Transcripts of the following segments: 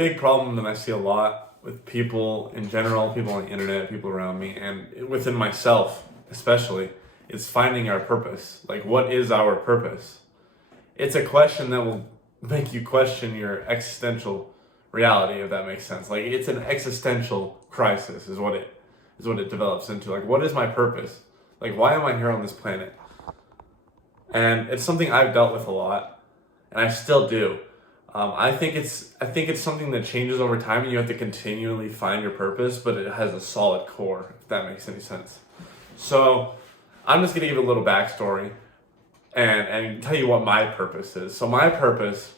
big problem that I see a lot with people in general, people on the internet, people around me, and within myself especially, is finding our purpose. Like, what is our purpose? It's a question that will make you question your existential reality, if that makes sense. Like, it's an existential crisis is what it develops into. Like, what is my purpose? Like, why am I here on this planet? And it's something I've dealt with a lot, and I still do. I think it's something that changes over time, and you have to continually find your purpose, but it has a solid core, if that makes any sense. So I'm just gonna give a little backstory and tell you what my purpose is. So my purpose,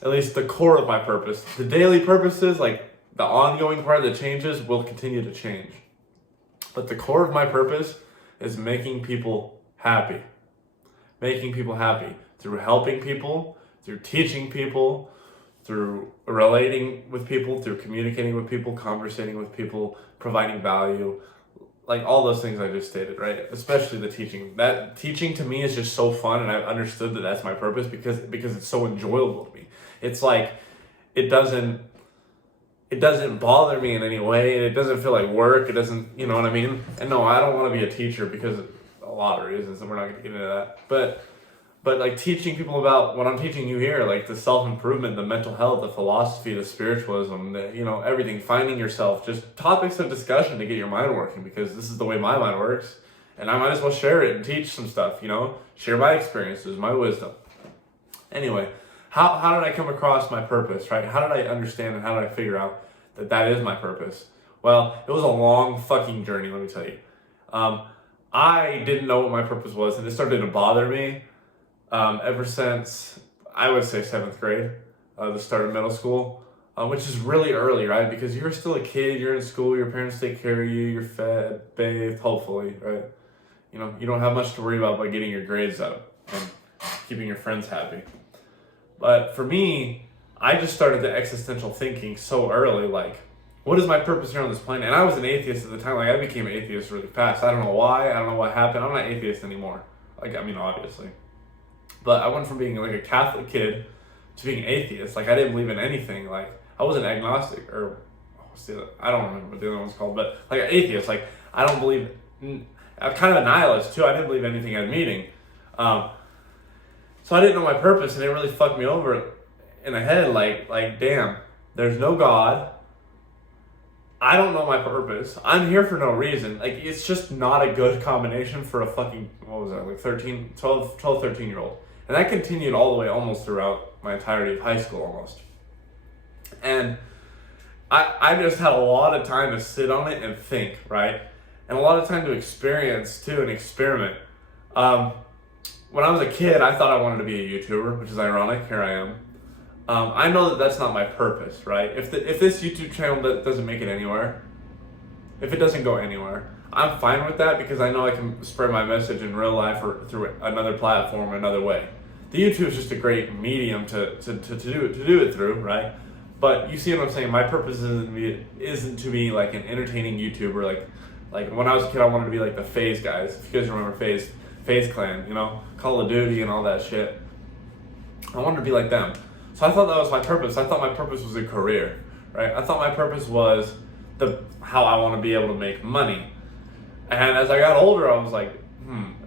at least the core of my purpose, the daily purposes, like the ongoing part that changes, will continue to change. But the core of my purpose is making people happy. Making people happy through helping people, through teaching people, through relating with people, through communicating with people, conversating with people, providing value, like all those things I just stated, right? Especially the teaching. That teaching to me is just so fun, and I've understood that that's my purpose because it's so enjoyable to me. It's like it doesn't bother me in any way, and it doesn't feel like work. It doesn't, you know what I mean? And no, I don't want to be a teacher because of a lot of reasons, and we're not going to get into that. But like teaching people about what I'm teaching you here, like the self-improvement, the mental health, the philosophy, the spiritualism, the, everything, finding yourself, just topics of discussion to get your mind working, because this is the way my mind works. And I might as well share it and teach some stuff, share my experiences, my wisdom. Anyway, how did I come across my purpose, right? How did I understand and how did I figure out that is my purpose? Well, it was a long fucking journey, let me tell you. I didn't know what my purpose was, and it started to bother me ever since, I would say, 7th grade, the start of middle school, which is really early, right? Because you're still a kid, you're in school, your parents take care of you, you're fed, bathed, hopefully, right? You don't have much to worry about by getting your grades up and keeping your friends happy. But for me, I just started the existential thinking so early, like, what is my purpose here on this planet? And I was an atheist at the time. Like, I became an atheist really fast. I don't know why. I don't know what happened. I'm not atheist anymore. Obviously. But I went from being like a Catholic kid to being atheist. Like, I didn't believe in anything. Like, I was an agnostic, or I don't remember what the other one's called, but like an atheist. Like, I don't believe, I'm kind of a nihilist too. I didn't believe anything had meaning. So I didn't know my purpose, and it really fucked me over in the head. Like, damn, there's no God. I don't know my purpose. I'm here for no reason. Like, it's just not a good combination for a fucking, 12, 13-year-old. And that continued all the way almost throughout my entirety of high school almost. And I just had a lot of time to sit on it and think, right? And a lot of time to experience too and experiment. When I was a kid, I thought I wanted to be a YouTuber, which is ironic. Here I am. I know that that's not my purpose, right? If this YouTube channel doesn't make it anywhere, if it doesn't go anywhere, I'm fine with that, because I know I can spread my message in real life or through another platform, another way. The YouTube is just a great medium to do it through, right? But you see what I'm saying? My purpose isn't to be like an entertaining YouTuber. Like when I was a kid, I wanted to be like the FaZe guys. If you guys remember FaZe Clan, Call of Duty and all that shit. I wanted to be like them. So I thought that was my purpose. I thought my purpose was a career, right? I thought my purpose was how I want to be able to make money. And as I got older, I was like,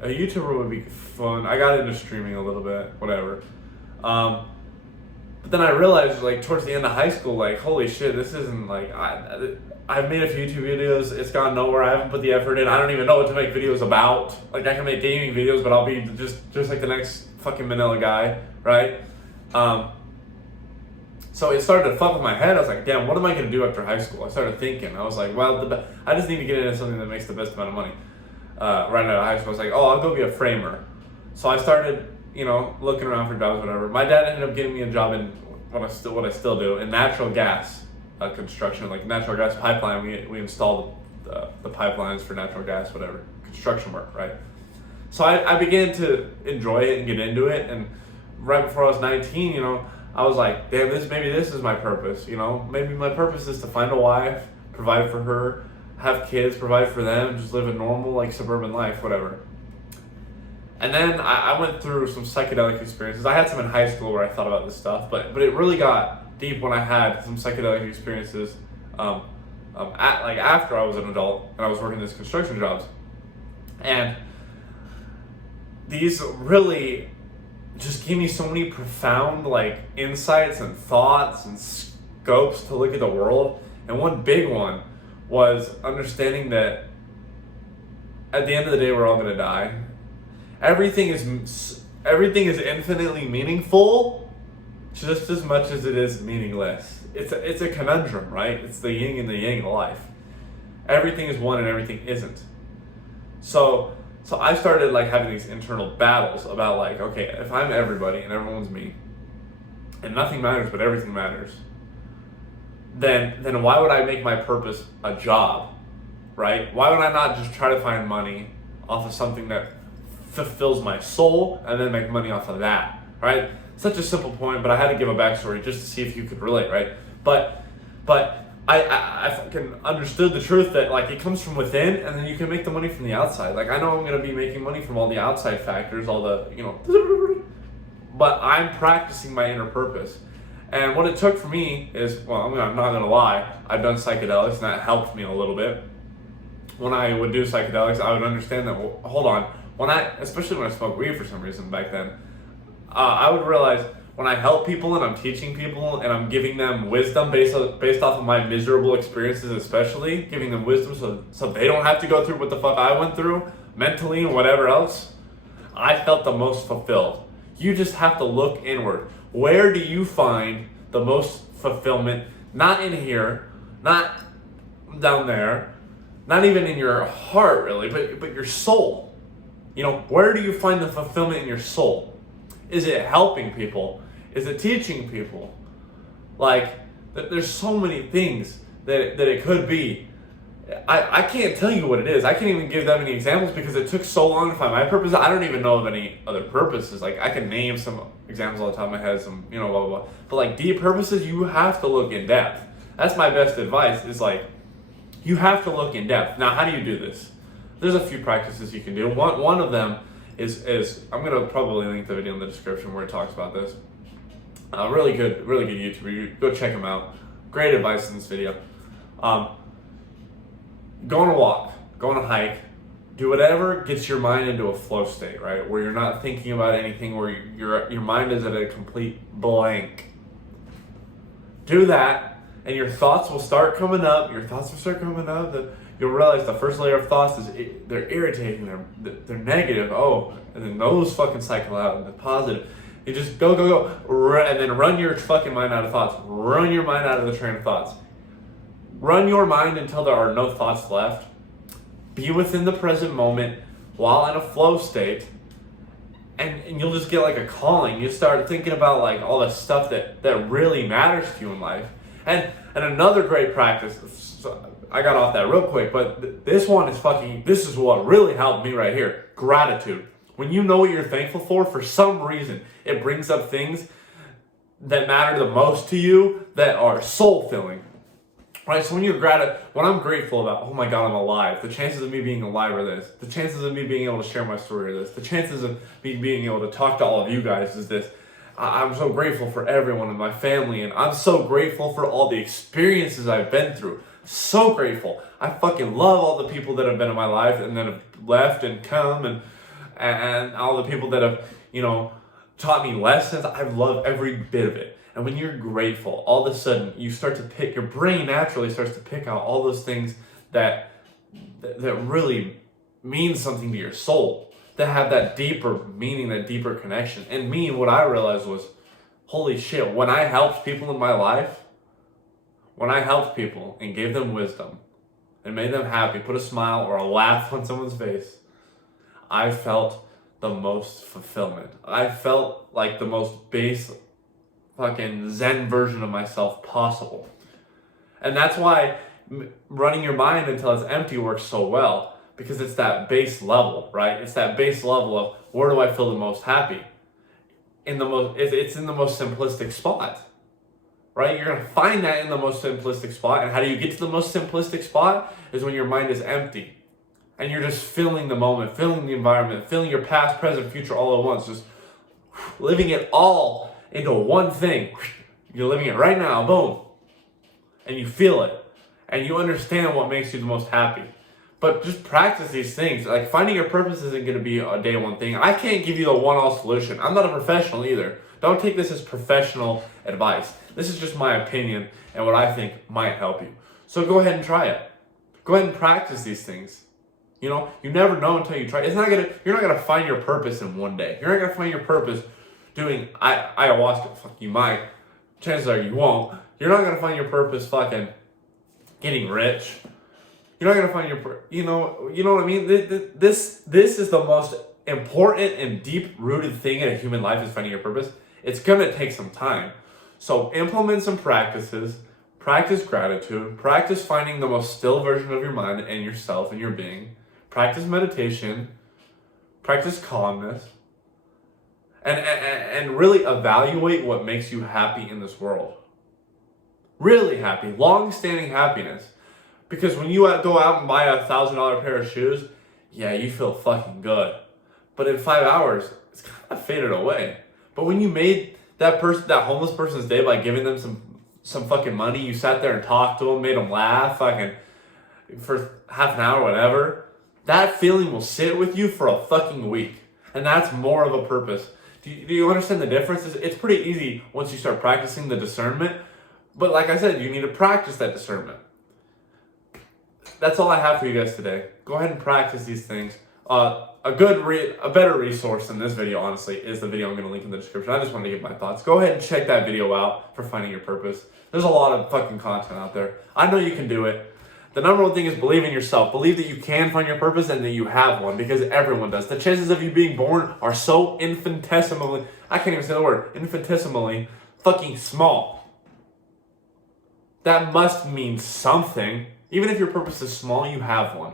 a YouTuber would be fun. I got into streaming a little bit, whatever. But then I realized, like, towards the end of high school, like, holy shit, this isn't, like, I've made a few YouTube videos. It's gone nowhere. I haven't put the effort in. I don't even know what to make videos about. Like, I can make gaming videos, but I'll be just like the next fucking vanilla guy, right? So it started to fuck with my head. I was like, damn, what am I going to do after high school? I started thinking. I was like, well, I just need to get into something that makes the best amount of money. Right out of high school, I was like, I'll go be a framer. So I started, looking around for jobs, whatever. My dad ended up getting me a job in what I still do, in natural gas construction, like natural gas pipeline. We installed the pipelines for natural gas, whatever, construction work, right? So I began to enjoy it and get into it. And right before I was 19, I was like, damn, maybe this is my purpose, Maybe my purpose is to find a wife, provide for her, have kids, provide for them, just live a normal, like, suburban life, whatever. And then I went through some psychedelic experiences. I had some in high school where I thought about this stuff, but it really got deep when I had some psychedelic experiences, after I was an adult and I was working these construction jobs, and these really just gave me so many profound like insights and thoughts and scopes to look at the world. And one big one was understanding that at the end of the day, we're all going to die. Everything is infinitely meaningful, just as much as it is meaningless. It's a conundrum, right? It's the yin and the yang of life. Everything is one and everything isn't. So I started like having these internal battles about like, okay, if I'm everybody and everyone's me, and nothing matters but everything matters, then why would I make my purpose a job, right? Why would I not just try to find money off of something that fulfills my soul and then make money off of that, right? Such a simple point, but I had to give a backstory just to see if you could relate, right? But I fucking understood the truth that like it comes from within, and then you can make the money from the outside. Like I know I'm gonna be making money from all the outside factors, all the but I'm practicing my inner purpose. And what it took for me is, well, I'm not gonna lie, I've done psychedelics and that helped me a little bit. When I would do psychedelics, I would understand that, well, hold on, especially when I smoked weed for some reason back then, I would realize when I help people and I'm teaching people and I'm giving them wisdom based off of my miserable experiences, especially giving them wisdom so they don't have to go through what the fuck I went through mentally and whatever else, I felt the most fulfilled. You just have to look inward. Where do you find the most fulfillment? Not in here, not down there, not even in your heart really, but your soul. Where do you find the fulfillment in your soul? Is it helping people? Is it teaching people? Like, there's so many things that it could be. I can't tell you what it is. I can't even give that many examples because it took so long to find my purpose. I don't even know of any other purposes. Like, I can name some examples off the top of my head, some, blah, blah, blah. But like deep purposes, you have to look in depth. That's my best advice, is like, you have to look in depth. Now, how do you do this? There's a few practices you can do. One of them is I'm going to probably link the video in the description where it talks about this. Really good YouTuber. You go check him out. Great advice in this video. Go on a walk, go on a hike, do whatever gets your mind into a flow state, right? Where you're not thinking about anything, where your mind is at a complete blank. Do that, and your thoughts will start coming up. You'll realize the first layer of thoughts is they're irritating, they're negative. Oh, and then those fucking cycle out into positive. You just go, and then run your fucking mind out of thoughts. Run your mind out of the train of thoughts. Run your mind until there are no thoughts left. Be within the present moment while in a flow state, and you'll just get like a calling. You start thinking about like all the stuff that really matters to you in life. And another great practice, so I got off that real quick, but this is what really helped me right here. Gratitude. When you know what you're thankful for some reason, it brings up things that matter the most to you that are soul-filling. Right, so when I'm grateful about, oh my God, I'm alive, the chances of me being alive are this, the chances of me being able to share my story are this, the chances of me being able to talk to all of you guys is this. I'm so grateful for everyone in my family, and I'm so grateful for all the experiences I've been through. So grateful. I fucking love all the people that have been in my life and that have left and come, and all the people that have, taught me lessons. I love every bit of it. And when you're grateful, all of a sudden you start to your brain naturally starts to pick out all those things that really mean something to your soul, that have that deeper meaning, that deeper connection. And what I realized was, holy shit, when I helped people in my life, when I helped people and gave them wisdom and made them happy, put a smile or a laugh on someone's face, I felt the most fulfillment. I felt like the most base fucking Zen version of myself possible. And that's why running your mind until it's empty works so well, because it's that base level, right? It's that base level of, where do I feel the most happy? It's in the most simplistic spot, right? You're gonna find that in the most simplistic spot. And how do you get to the most simplistic spot? Is when your mind is empty and you're just feeling the moment, feeling the environment, feeling your past, present, future all at once, just living it all into one thing. You're living it right now, boom. And you feel it. And you understand what makes you the most happy. But just practice these things. Like, finding your purpose isn't going to be a day one thing. I can't give you the one-all solution. I'm not a professional either. Don't take this as professional advice. This is just my opinion and what I think might help you. So go ahead and try it. Go ahead and practice these things. You know, you never know until you try. You're not gonna find your purpose in one day. You're not gonna find your purpose doing ayahuasca. Fuck, you might. Chances are you won't. You're not gonna find your purpose fucking getting rich. You're not gonna find you know what I mean. This is the most important and deep rooted thing in a human life, is finding your purpose. It's gonna take some time. So implement some practices. Practice gratitude. Practice finding the most still version of your mind and yourself and your being. Practice meditation. Practice calmness. And really evaluate what makes you happy in this world. Really happy. Long-standing happiness. Because when you go out and buy a $1,000 pair of shoes, yeah, you feel fucking good. But in 5 hours, it's kind of faded away. But when you made that homeless person's day by giving them some fucking money, you sat there and talked to them, made them laugh, fucking for half an hour, whatever, that feeling will sit with you for a fucking week. And that's more of a purpose. Do you understand the difference? It's pretty easy once you start practicing the discernment. But like I said, you need to practice that discernment. That's all I have for you guys today. Go ahead and practice these things. A better resource than this video, honestly, is the video I'm going to link in the description. I just wanted to give my thoughts. Go ahead and check that video out for finding your purpose. There's a lot of fucking content out there. I know you can do it. The number one thing is believe in yourself. Believe that you can find your purpose and that you have one, because everyone does. The chances of you being born are so infinitesimally, I can't even say the word, infinitesimally fucking small. That must mean something. Even if your purpose is small, you have one.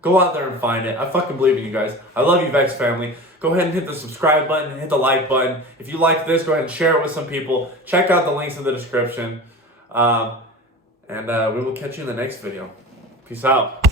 Go out there and find it. I fucking believe in you guys. I love you, Vex family. Go ahead and hit the subscribe button and hit the like button. If you like this, go ahead and share it with some people. Check out the links in the description. And we will catch you in the next video. Peace out.